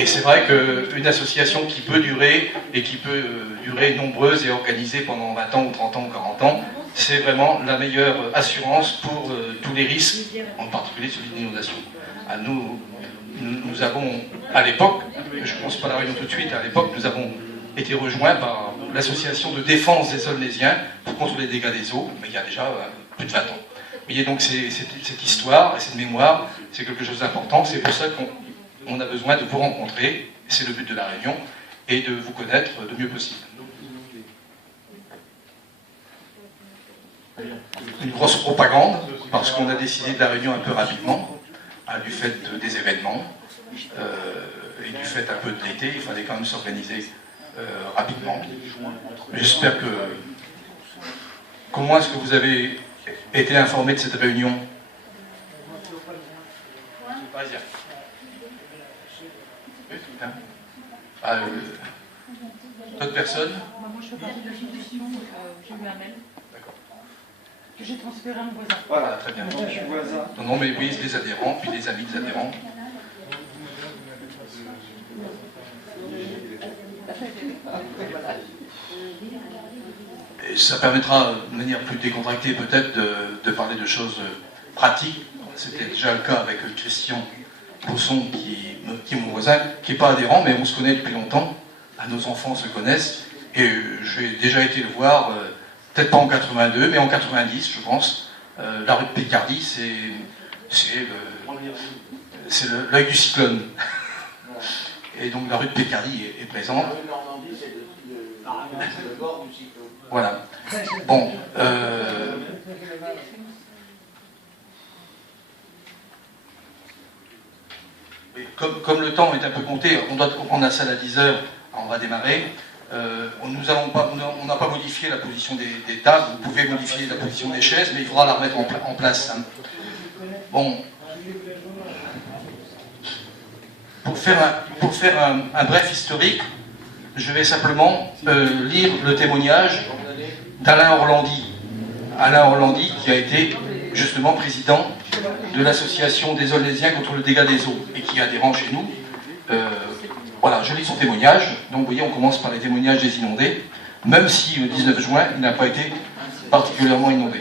Et c'est vrai qu'une association qui peut durer, et qui peut durer nombreuse et organisée pendant 20 ans ou 30 ans ou 40 ans, c'est vraiment la meilleure assurance pour tous les risques, en particulier celui d'inondation. Nous avons, à l'époque, je ne pense pas à la réunion tout de suite, à l'époque, nous avons été rejoints par l'association de défense des Aulnésiens pour contrôler les dégâts des eaux, mais il y a déjà plus de 20 ans. Vous voyez, donc cette histoire et cette mémoire, c'est quelque chose d'important. C'est pour ça qu'on a besoin de vous rencontrer, c'est le but de la réunion, et de vous connaître le mieux possible. Une grosse propagande, parce qu'on a décidé de la réunion un peu rapidement, du fait des événements, et du fait un peu de l'été, il fallait quand même s'organiser rapidement. J'espère que... Comment est-ce que vous avez été informé de cette réunion? D'autres personnes? Moi je fais partie de la discussion, j'ai eu un mail. D'accord. Que j'ai transféré à mon voisin. Voilà, très bien. Je suis voisin. Non, mais oui, les adhérents, puis les amis des adhérents. Et ça permettra de manière plus décontractée peut-être de parler de choses pratiques. C'était déjà le cas avec Christian Bosson, qui est mon voisin, qui n'est pas adhérent, mais on se connaît depuis longtemps. Nos enfants se connaissent. Et j'ai déjà été le voir, peut-être pas en 82, mais en 90, je pense. La rue de Picardie, c'est l'œil du cyclone. Et donc la rue de Picardie est présente. La rue de Normandie, c'est le bord du cyclone. Voilà. Bon. Comme le temps est un peu compté, on doit reprendre la salle à 10 h, on va démarrer. On n'a pas modifié la position des tables, vous pouvez modifier la position des chaises, mais il faudra la remettre en place. Hein. Bon. Pour faire un bref historique, je vais simplement lire le témoignage d'Alain Orlandi. Alain Orlandi qui a été justement président de l'association des Aulnésiens contre le dégât des eaux et qui est adhérent chez nous. Voilà, je lis son témoignage. Donc vous voyez, on commence par les témoignages des inondés, même si le 19 juin, il n'a pas été particulièrement inondé.